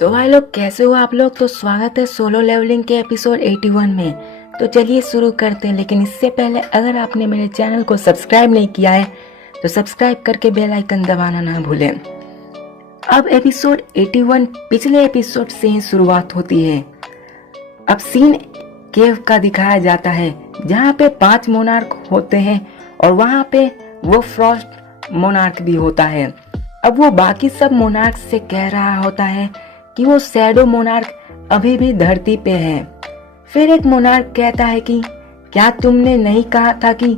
तो भाई लोग कैसे हो आप लोग। तो स्वागत है सोलो लेवलिंग के एपिसोड 81 में। तो चलिए शुरू करते हैं, लेकिन इससे पहले अगर आपने मेरे चैनल को सब्सक्राइब नहीं किया है तो सब्सक्राइब करके बेल आइकन दबाना ना भूलें। अब एपिसोड 81 पिछले एपिसोड से ही शुरुआत होती है। अब सीन केव का दिखाया जाता है जहाँ पे 5 मोनार्क होते हैं और वहाँ पे वो फ्रॉस्ट मोनार्क भी होता है। अब वो बाकी सब मोनार्क से कह रहा होता है कि वो शैडो मोनार्क अभी भी धरती पे है। फिर एक मोनार्क कहता है कि क्या तुमने नहीं कहा था कि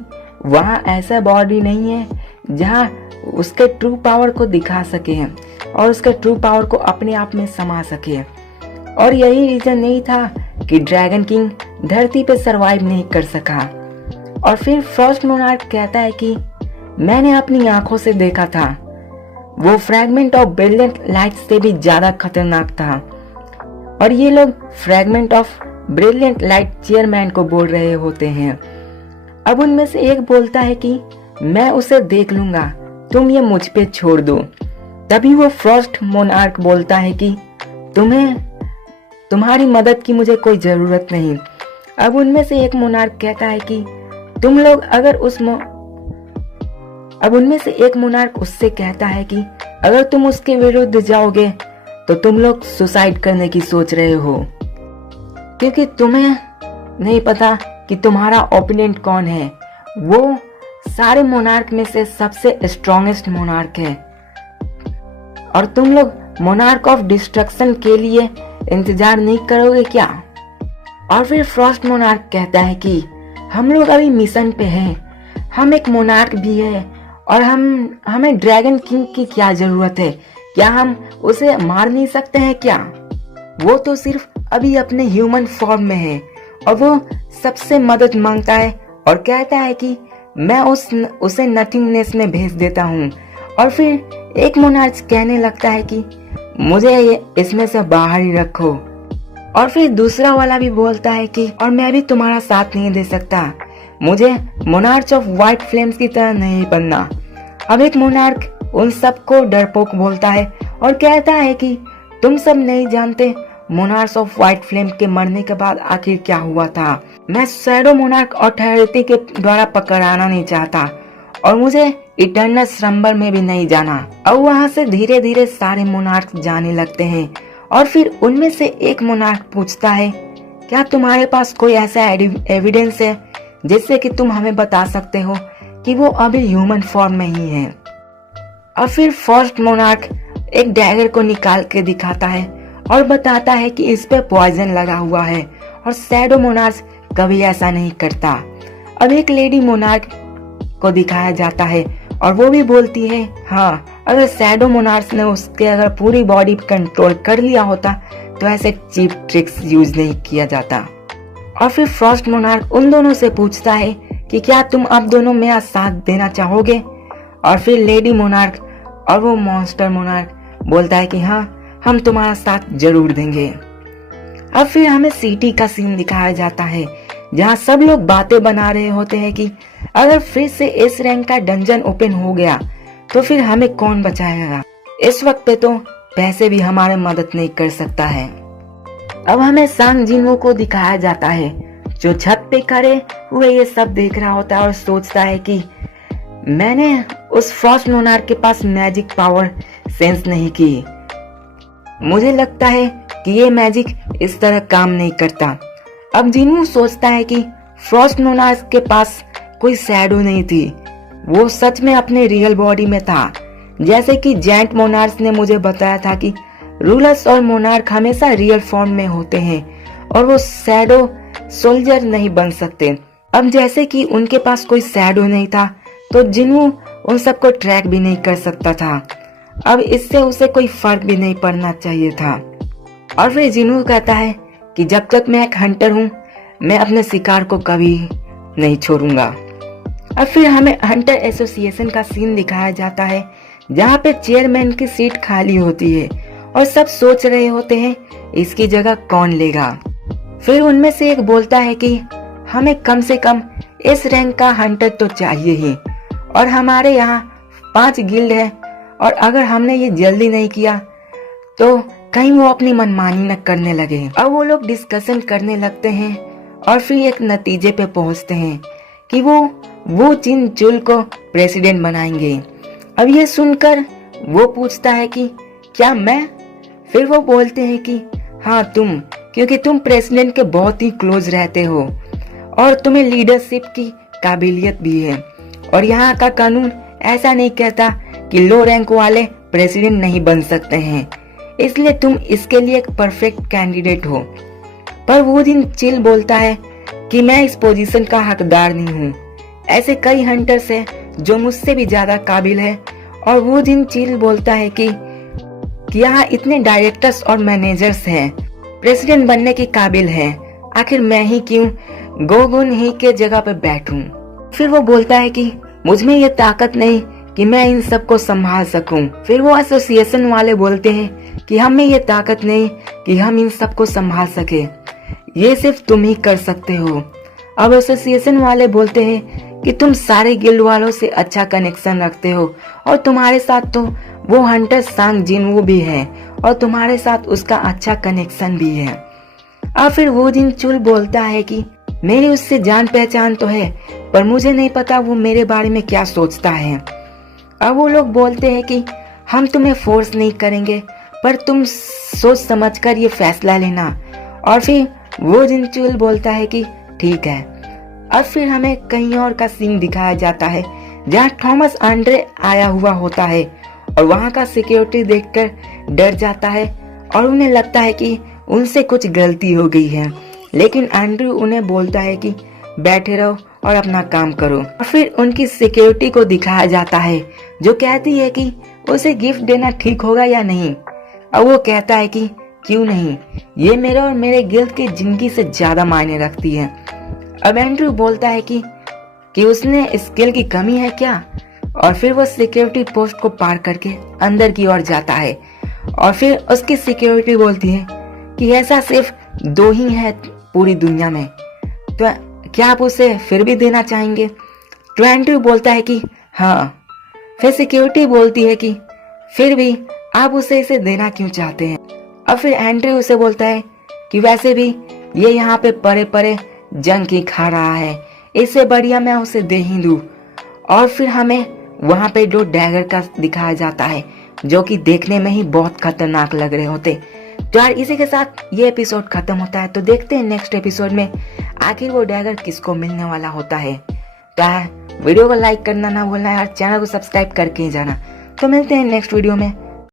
वहाँ ऐसा बॉडी नहीं है जहाँ उसके ट्रू पावर को दिखा सके और उसके ट्रू पावर को अपने आप में समा सके। और यही रीजन नहीं था कि ड्रैगन किंग धरती पे सरवाइव नहीं कर सका। और फिर फर्स्ट मोनार्क कहता है कि मैंने अपनी आंखों से देखा था, वो फ्रैगमेंट ऑफ ब्रिलियंट लाइट से भी ज्यादा खतरनाक था। और ये लोग fragment of brilliant light chairman को बोल रहे होते हैं। अब उनमें से एक बोलता है कि मैं उसे देख लूंगा, तुम ये मुझ पे छोड़ दो। तभी वो फर्स्ट मोनार्क बोलता है कि तुम्हारी मदद की मुझे कोई जरूरत नहीं। अब उनमें से एक मोनार्क कहता है कि तुम लोग अगर अब उनमें से एक मोनार्क उससे कहता है कि अगर तुम उसके विरुद्ध जाओगे तो तुम लोग सुसाइड करने की सोच रहे हो, क्योंकि तुम्हें नहीं पता कि तुम्हारा ओपोनेंट कौन है। वो सारे मोनार्क में से सबसे स्ट्रॉन्गेस्ट मोनार्क है और तुम लोग मोनार्क ऑफ डिस्ट्रक्शन के लिए इंतजार नहीं करोगे क्या। और फिर फ्रॉस्ट मोनार्क कहता है कि हम लोग अभी मिशन पे हैं, हम एक मोनार्क भी है और हमें ड्रैगन किंग की क्या जरूरत है, क्या हम उसे मार नहीं सकते हैं क्या। वो तो सिर्फ अभी अपने ह्यूमन फॉर्म में है और वो सबसे मदद मांगता है और कहता है कि मैं उसे नथिंगनेस में भेज देता हूँ। और फिर एक मोनार्क कहने लगता है कि मुझे इसमें से बाहर ही रखो। और फिर दूसरा वाला भी बोलता है कि और मैं भी तुम्हारा साथ नहीं दे सकता, मुझे मोनार्क ऑफ व्हाइट फ्लेम्स की तरह नहीं बनना। अब एक मोनार्क उन सबको डरपोक बोलता है और कहता है कि तुम सब नहीं जानते मोनार्क ऑफ व्हाइट फ्लेम के मरने के बाद आखिर क्या हुआ था। मैं शैडो मोनार्क अथॉरिटी के द्वारा पकड़ाना नहीं चाहता और मुझे इटर्नल रंबल में भी नहीं जाना। अब वहाँ से धीरे धीरे सारे मोनार्क जाने लगते हैं और फिर उनमें से एक मोनार्क पूछता है क्या तुम्हारे पास कोई ऐसा एविडेंस है जिससे कि तुम हमें बता सकते हो कि वो अभी ह्यूमन फॉर्म में ही है। और फिर फर्स्ट मोनार्क एक डैगर को निकाल के दिखाता है और बताता है कि इस पे पॉइजन लगा हुआ है और शैडो मोनार्क कभी ऐसा नहीं करता। अब एक लेडी मोनार्क को दिखाया जाता है और वो भी बोलती है हाँ, अगर शैडो मोनार्क ने उसके अगर पूरी बॉडी कंट्रोल कर लिया होता तो ऐसे चीप ट्रिक्स यूज नहीं किया जाता। और फिर फर्स्ट मोनार्क उन दोनों से पूछता है कि क्या तुम अब दोनों मेरा साथ देना चाहोगे। और फिर लेडी मोनार्क और वो मॉन्स्टर मोनार्क बोलता है कि हाँ, हम तुम्हारा साथ जरूर देंगे। अब फिर हमें सिटी का सीन दिखाया जाता है जहाँ सब लोग बातें बना रहे होते हैं कि अगर फिर से इस रैंक का डंजन ओपन हो गया तो फिर हमें कौन बचाएगा। इस वक्त पे तो पैसे भी हमारे मदद नहीं कर सकता है। अब हमें सांग जिनवो को दिखाया जाता है जो छत पे खड़े हुए ये सब देख रहा होता है और सोचता है कि मैंने उस फ्रॉस्ट मोनार्क के पास मैजिक पावर सेंस नहीं की, मुझे लगता है कि ये मैजिक इस तरह काम नहीं करता। अब जिनवो सोचता है कि फ्रॉस्ट मोनार्क के पास कोई शैडो नहीं थी, वो सच में अपने रियल बॉडी में था। जैसे कि जायंट मोनार्क ने मुझे बताया था कि रूलर्स और मोनार्क हमेशा रियल फॉर्म में होते हैं और वो शैडो सोल्जर नहीं बन सकते। अब जैसे कि उनके पास कोई शैडो नहीं था तो जिनवो उन सबको ट्रैक भी नहीं कर सकता था। अब इससे उसे कोई फर्क भी नहीं पड़ना चाहिए था। और फिर जिनवो कहता है कि जब तक मैं एक हंटर हूँ मैं अपने शिकार को कभी नहीं छोड़ूंगा। अब फिर हमें हंटर एसोसिएशन का सीन दिखाया जाता है जहाँ पे चेयरमैन की सीट खाली होती है और सब सोच रहे होते हैं इसकी जगह कौन लेगा। फिर उनमें से एक बोलता है कि हमें कम से कम इस रैंक का हंटर तो चाहिए ही और हमारे यहाँ 5 गिल्ड है और अगर हमने ये जल्दी नहीं किया तो कहीं वो अपनी मनमानी न करने लगे। अब वो लोग डिस्कशन करने लगते हैं और फिर एक नतीजे पे पहुंचते हैं कि वो चिन चुल को प्रेसिडेंट बनाएंगे। अब ये सुनकर वो पूछता है कि क्या मैं? फिर वो बोलते हैं कि हाँ तुम, क्योंकि तुम प्रेसिडेंट के बहुत ही क्लोज रहते हो और तुम्हें लीडरशिप की काबिलियत भी है, और यहाँ का कानून ऐसा नहीं कहता कि लो रैंक वाले प्रेसिडेंट नहीं बन सकते हैं, इसलिए तुम इसके लिए एक परफेक्ट कैंडिडेट हो। पर वो दिन चिल बोलता है कि मैं इस पोजीशन का हकदार नहीं हूँ, ऐसे कई हंटर्स हैं जो मुझसे भी ज्यादा काबिल है। और वो दिन चिल बोलता है कि यहाँ इतने डायरेक्टर्स और मैनेजर्स हैं, प्रेसिडेंट बनने के काबिल हैं, आखिर मैं ही क्यों गोगुन ही के जगह पे बैठूं। फिर वो बोलता है कि मुझ में ये ताकत नहीं कि मैं इन सबको संभाल सकूं। फिर वो एसोसिएशन वाले बोलते हैं कि हम में ये ताकत नहीं कि हम इन सबको संभाल सके, ये सिर्फ तुम ही कर सकते हो। अब एसोसिएशन वाले बोलते हैं कि तुम सारे गिल्ड वालों से अच्छा कनेक्शन रखते हो और तुम्हारे साथ तो वो हंटर सांग जिनवू भी है और तुम्हारे साथ उसका अच्छा कनेक्शन भी है। और फिर वो जिन चुल बोलता है कि मेरी उससे जान पहचान तो है, पर मुझे नहीं पता वो मेरे बारे में क्या सोचता है। अब वो लोग बोलते हैं कि हम तुम्हें फोर्स नहीं करेंगे, पर तुम सोच समझकर ये फैसला लेना। और फिर वो जिन चुल बोलता है कि ठीक है। अब फिर हमें कहीं और का सीन दिखाया जाता है जहाँ थॉमस आंड्रे आया हुआ होता है और वहाँ का सिक्योरिटी देखकर डर जाता है और उन्हें लगता है कि उनसे कुछ गलती हो गई है, लेकिन एंड्रू उन्हें बोलता है कि बैठे रहो और अपना काम करो। और फिर उनकी सिक्योरिटी को दिखाया जाता है जो कहती है कि उसे गिफ्ट देना ठीक होगा या नहीं। अब वो कहता है कि क्यों नहीं, ये मेरे और मेरे गिल्ड की जिंदगी से ज्यादा मायने रखती है। अब एंड्रू बोलता है कि उसने स्किल की कमी है क्या। और फिर वो सिक्योरिटी पोस्ट को पार करके अंदर की ओर जाता है और फिर उसकी सिक्योरिटी बोलती है कि ऐसा सिर्फ 2 ही है पूरी दुनिया में, तो क्या आप उसे फिर भी देना चाहेंगे? तो एंड्रू बोलता है कि हाँ। फिर सिक्योरिटी बोलती है कि फिर भी आप उसे इसे देना क्यों चाहते हैं? अब फिर एंड्रू उसे बोलता है कि वैसे भी ये यहाँ पे परे परे जंग की खा रहा है, इससे बढ़िया मैं उसे दे ही दूं। और फिर हमें वहाँ पे 2 डैगर का दिखाया जाता है जो कि देखने में ही बहुत खतरनाक लग रहे होते। तो यार इसी के साथ ये एपिसोड खत्म होता है, तो देखते हैं नेक्स्ट एपिसोड में आखिर वो डैगर किसको मिलने वाला होता है। तो यार वीडियो को लाइक करना ना भूलना यार, चैनल को सब्सक्राइब करके ही जाना। तो मिलते हैं नेक्स्ट वीडियो में।